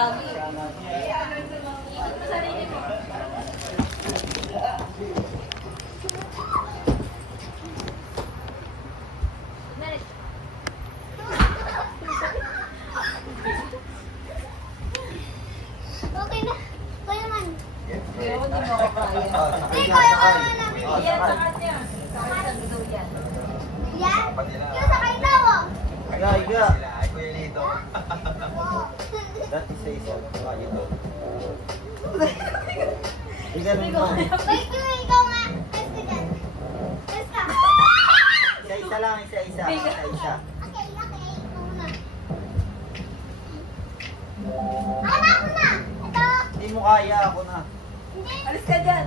Gagi. Okay na. Kaya man. Pero hindi mo ako kaya. Hindi, kaya ka naman. Yan, sa kanya. Sa kanya, sa yan. Yan? Yung sakay daw, oh. Higa. Ay, Kuya Lito. Dati sa isa. Ito. Higa rin mo. Wait, ikaw nga. Test ka dyan. Test ka. Isa-isa lang, isa-isa. Isa-isa. Okay, okay. Ikaw muna. Ako na. Ito. Hindi mo kaya, ako na. Hindi. Alis ka dyan.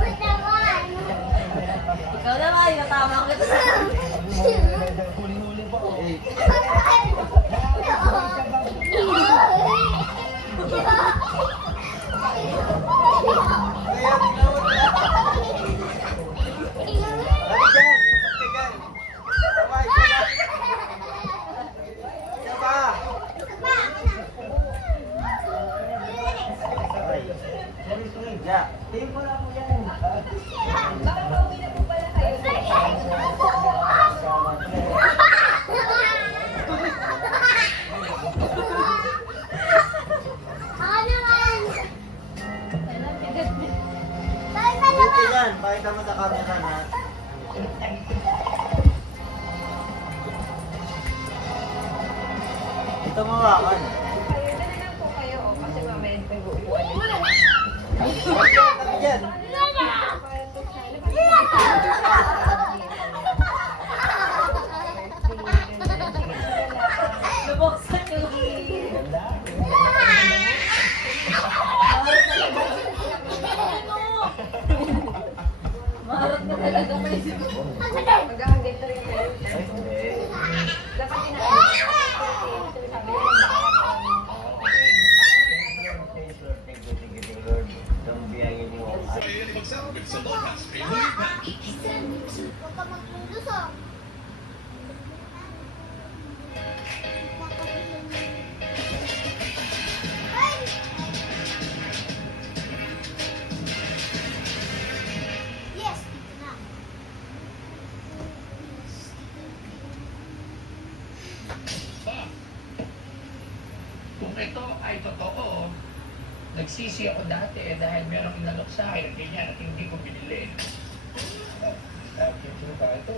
Wait naman. Ikaw naman, natama ko kita. Eh, kaya tingnan mo na. Dali dyan, usap ka dyan. Sabay, sabay. Isa pa. Sabay. Ya. Tingin mo lang mo yan. Baka pauwi na po pala kayo. Ako naman. Buti yan, pakita mo sa camera na. Ito mawakan. Kayo na lang po kayo, oh, kasi mamaya hindi kayo uupuan. Kami dyan. Nabuksan yung maharap na talaga may mag-aagay na rin kayo. Ay, hindi. Dapat Huwag ka magpunduso. Ay! Yes, dito na. Kung ito ay totoo, nagsisi ako dati dahil merong inalok sa akin, ganyan, at hindi ko binili. Sabi ko, ito,